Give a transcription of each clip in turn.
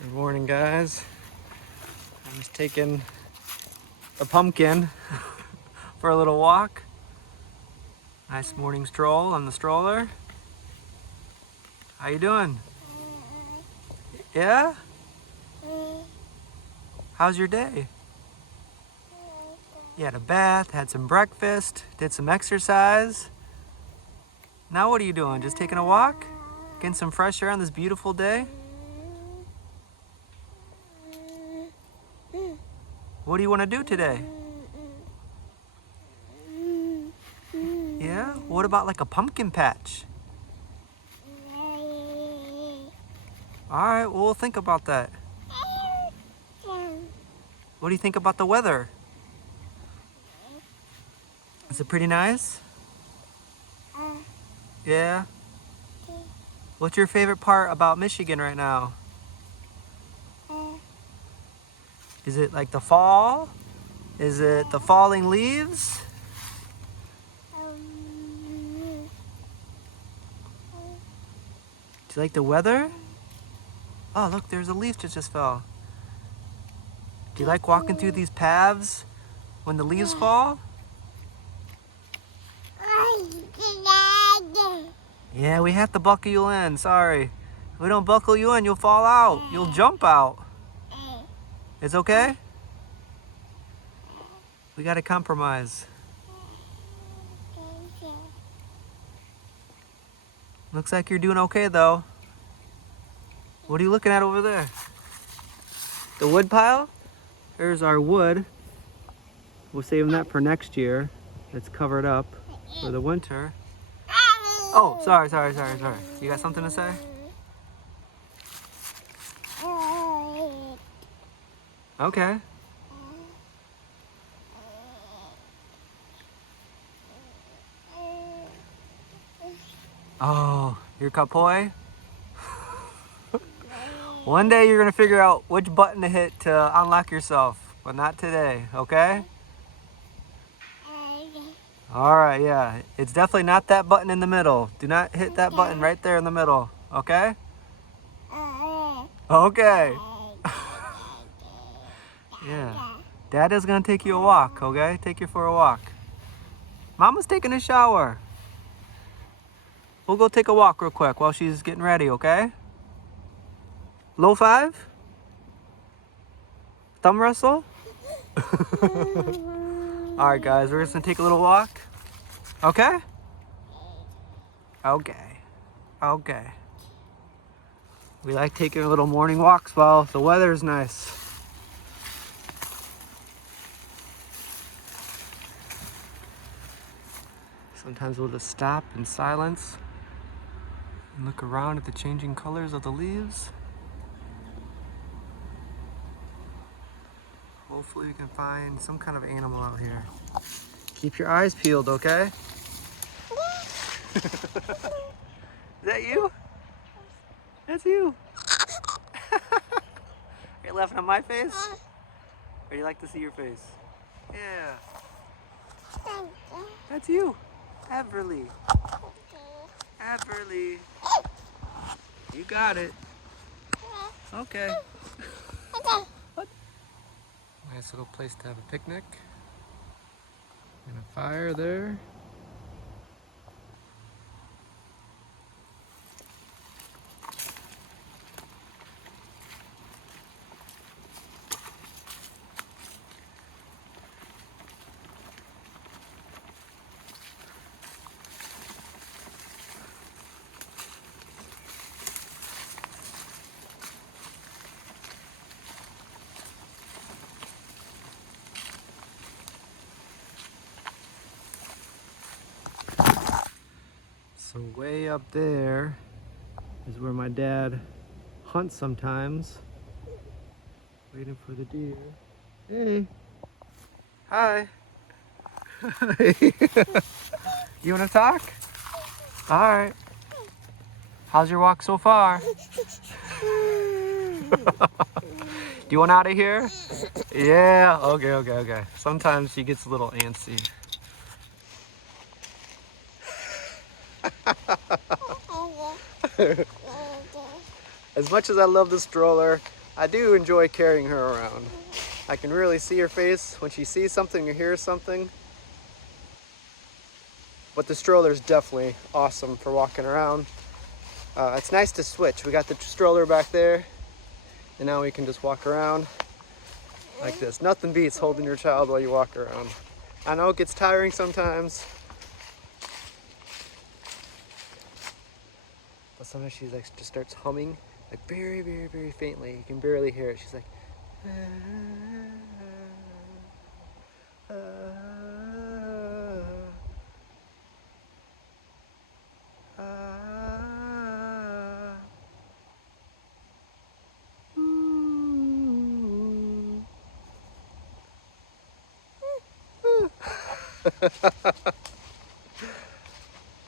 Good morning, guys. I'm just taking a pumpkin for a little walk. Nice morning stroll on the stroller. How you doing? Yeah? How's your day? You had a bath, had some breakfast, did some exercise. Now what are you doing? Just taking a walk? Getting some fresh air on this beautiful day? What do you want to do today? Yeah? What about like a pumpkin patch? Alright, well, we'll think about that. What do you think about the weather? Is it pretty nice? Yeah? What's your favorite part about Michigan right now? Is it like the fall? Is it the falling leaves? Do you like the weather? Oh, look, there's a leaf that just fell. Do you like walking through these paths when the leaves fall? Yeah, we have to buckle you in. Sorry. If we don't buckle you in, you'll fall out. You'll jump out. It's okay? We gotta compromise. Looks like you're doing okay, though. What are you looking at over there? The wood pile? There's our wood. We're saving that for next year. It's covered up for the winter. Oh, sorry. You got something to say? Okay. Oh, you're Kapoy? One day you're gonna figure out which button to hit to unlock yourself, but not today, okay? Alright, yeah. It's definitely not that button in the middle. Do not hit that button right there in the middle, okay? Okay. Yeah. Dad is gonna take you a walk, okay? Take you for a walk. Mama's taking a shower. We'll go take a walk real quick while she's getting ready, okay? Low five? Thumb wrestle? Alright, guys, we're just gonna take a little walk. Okay? Okay. We like taking little morning walks while the weather's nice. Sometimes we'll just stop in silence and look around at the changing colors of the leaves. Hopefully we can find some kind of animal out here. Keep your eyes peeled, okay? Is that you? That's you. Are you laughing at my face? Or do you like to see your face? Yeah. That's you. Everly. Everly. You got it. Okay. Nice little place to have a picnic. And a fire there. So way up there is where my dad hunts sometimes. Waiting for the deer. Hey. Hi. You want to talk? All right. How's your walk so far? Do you want out of here? Yeah. Okay. Sometimes he gets a little antsy. As much as I love the stroller, I do enjoy carrying her around. I can really see her face when she sees something or hears something. But the stroller is definitely awesome for walking around. It's nice to switch. We got the stroller back there, and now we can just walk around like this. Nothing beats holding your child while you walk around. I know it gets tiring sometimes, but sometimes she like just starts humming, like very, very, very faintly. You can barely hear it. She's like,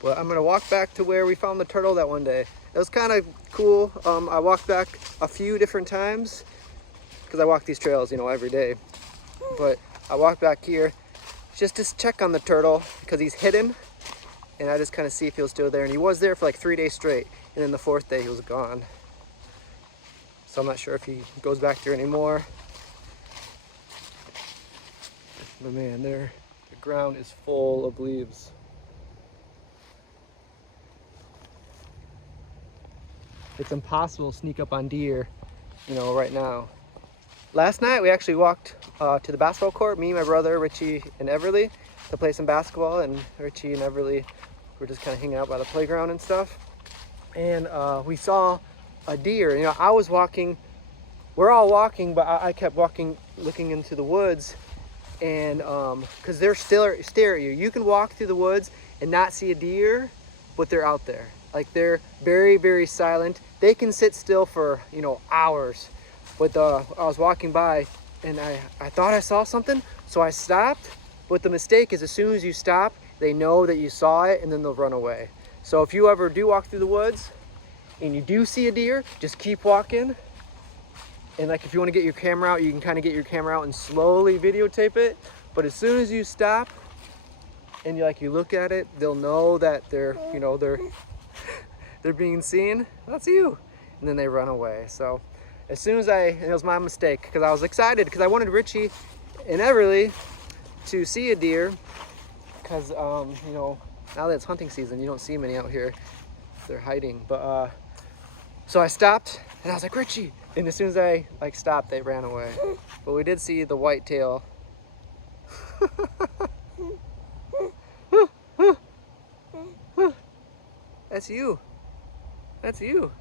But I'm gonna walk back to where we found the turtle that one day. It was kind of cool. I walked back a few different times because I walk these trails, you know, every day. But I walked back here just to check on the turtle because he's hidden, and I just kind of see if he was still there. And he was there for like 3 days straight, and then the 4th day he was gone. So I'm not sure if he goes back there anymore. But man, the ground is full of leaves. It's impossible to sneak up on deer, you know, right now. Last night we actually walked to the basketball court, me, my brother, Richie, and Everly, to play some basketball, and Richie and Everly were just kind of hanging out by the playground and stuff. And we saw a deer. You know, I was walking, we're all walking, but I kept walking, looking into the woods, and because they're still stare at you. You can walk through the woods and not see a deer, but they're out there. Like, they're very, very silent. They can sit still for, you know, hours. But I was walking by and I thought I saw something, so I stopped. But the mistake is, as soon as you stop, they know that you saw it and then they'll run away. So if you ever do walk through the woods and you do see a deer, just keep walking. And like, if you want to get your camera out, you can kind of get your camera out and slowly videotape it. But as soon as you stop and you look at it, they'll know that they're, you know, they're being seen. That's you. And then they run away. So as soon as it was my mistake, because I was excited because I wanted Richie and Everly to see a deer, because you know, now that it's hunting season, you don't see many out here. They're hiding. But so I stopped and I was like, Richie, and as soon as I stopped, they ran away. But we did see the whitetail. That's you. That's you.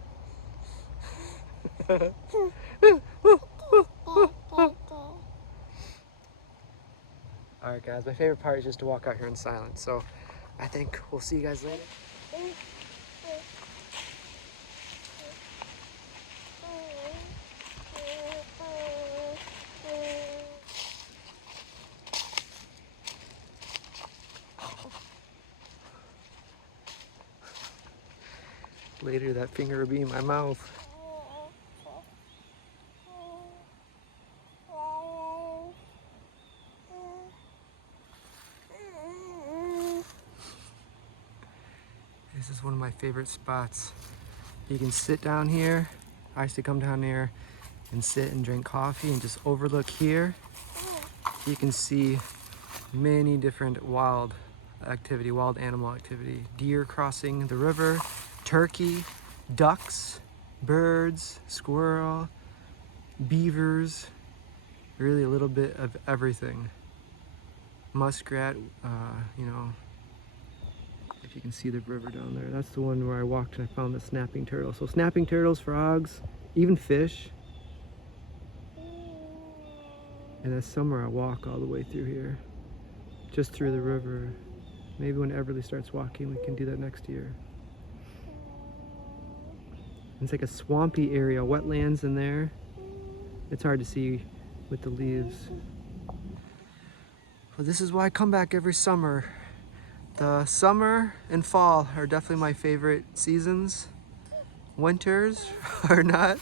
Alright guys, my favorite part is just to walk out here in silence. So I think we'll see you guys later. Later, that finger will be in my mouth. This is one of my favorite spots. You can sit down here. I used to come down here and sit and drink coffee and just overlook here. You can see many different wild animal activity. Deer crossing the river, turkey, ducks, birds, squirrel, beavers, really a little bit of everything. Muskrat, you know, if you can see the river down there. That's the one where I walked and I found the snapping turtle. So snapping turtles, frogs, even fish. And this summer I walk all the way through here, just through the river. Maybe when Everly starts walking, we can do that next year. It's like a swampy area, wetlands in there. It's hard to see with the leaves. Well, this is why I come back every summer. The summer and fall are definitely my favorite seasons. Winters are not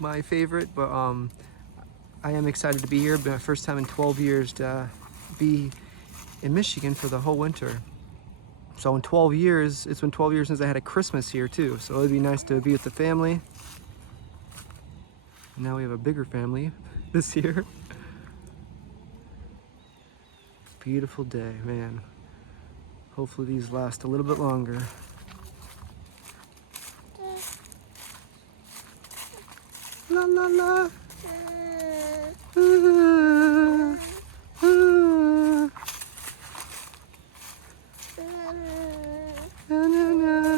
my favorite, but I am excited to be here. It's been my first time in 12 years to be in Michigan for the whole winter. So in 12 years, it's been 12 years since I had a Christmas here too. So it'd be nice to be with the family. Now we have a bigger family this year. Beautiful day, man. Hopefully these last a little bit longer. La la la. Na, na, na.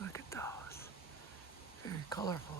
Look at those. Very colorful.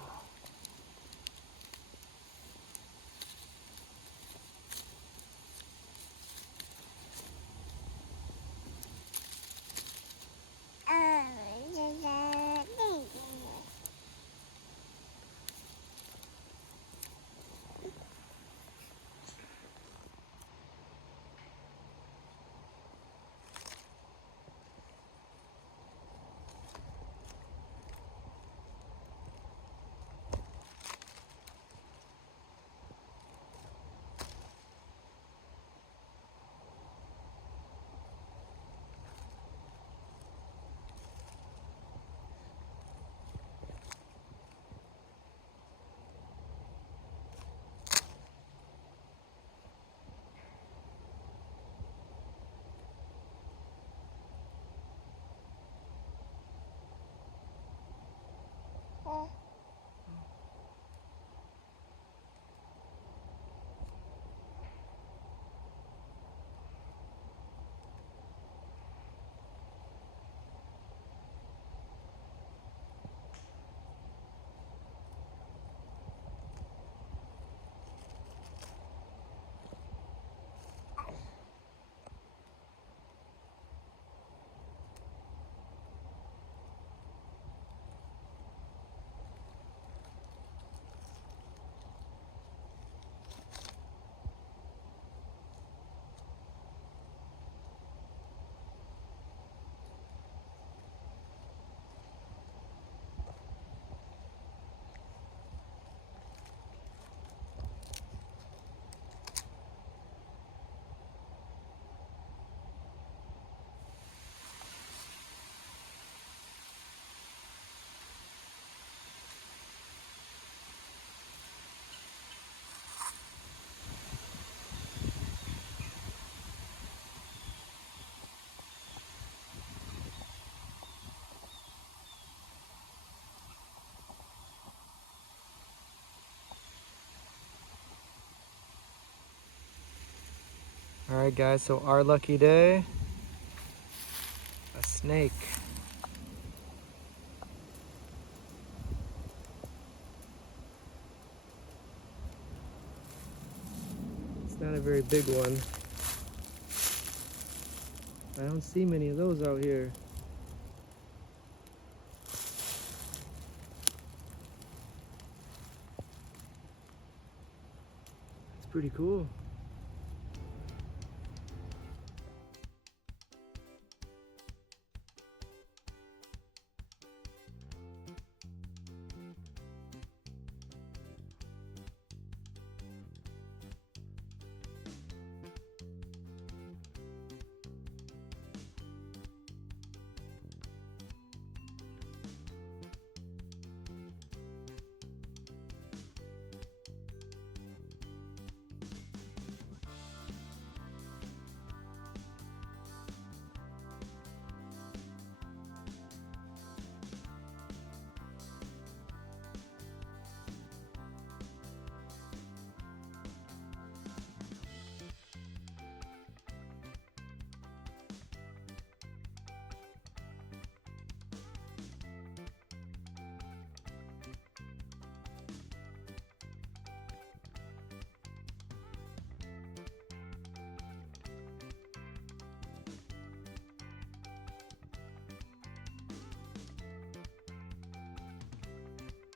Alright guys, so our lucky day, a snake. It's not a very big one. I don't see many of those out here. It's pretty cool.